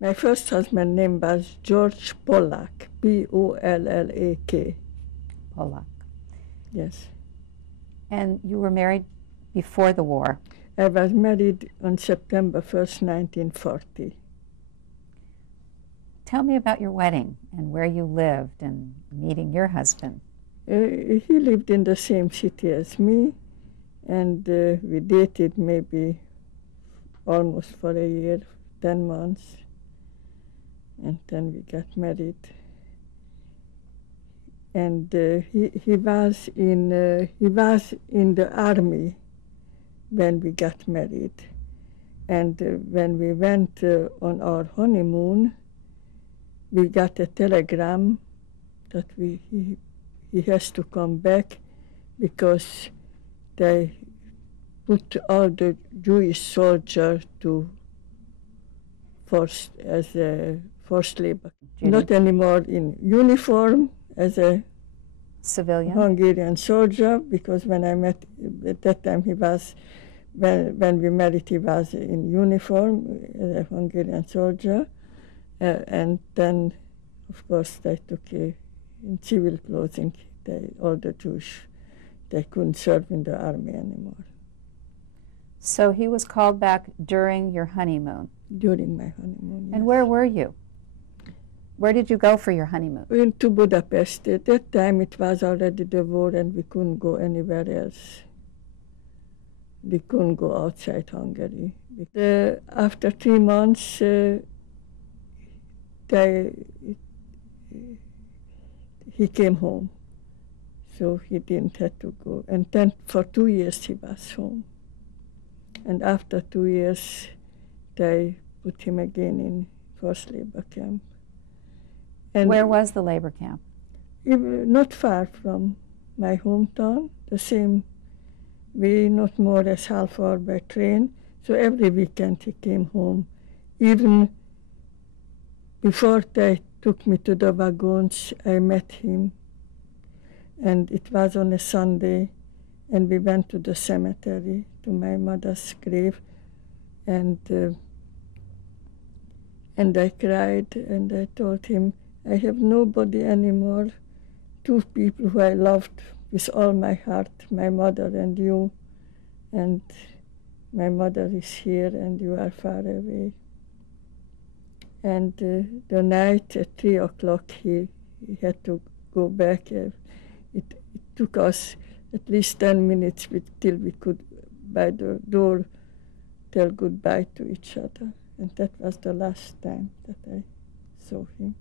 My first husband's name was George Pollack, Pollak. Pollack. Yes. And you were married before the war. I was married on September 1st, 1940. Tell me about your wedding and where you lived and meeting your husband. He lived in the same city as me, and we dated maybe almost for a year, 10 months, and then we got married. And he was in the army when we got married. And when we went on our honeymoon, we got a telegram that he has to come back because they put all the Jewish soldiers to as a forced labor. Judy? Not anymore in uniform as a Civilian? Hungarian soldier, because when I met, at that time he was, when we married, he was in uniform as a Hungarian soldier. And then, of course, they took in civil clothing. All the Jews, they couldn't serve in the army anymore. So he was called back during your honeymoon? During my honeymoon, And yes. where were you? Where did you go for your honeymoon? Into Budapest. At that time it was already the war and we couldn't go anywhere else. We couldn't go outside Hungary. After 3 months, he came home. So he didn't have to go. And then for 2 years he was home. And after 2 years, they put him again in forced labor camp. And Where was the labor camp? not far from my hometown, the same way, not more as half hour by train. So every weekend he came home. Even before they took me to the wagons, I met him. And it was on a Sunday, and we went to the cemetery, to my mother's grave, and I cried, and I told him, I have nobody anymore, 2 people who I loved with all my heart, my mother and you, and my mother is here and you are far away. And the night at 3 o'clock he had to go back. It took us at least 10 minutes till we could, by the door, tell goodbye to each other. And that was the last time that I saw him.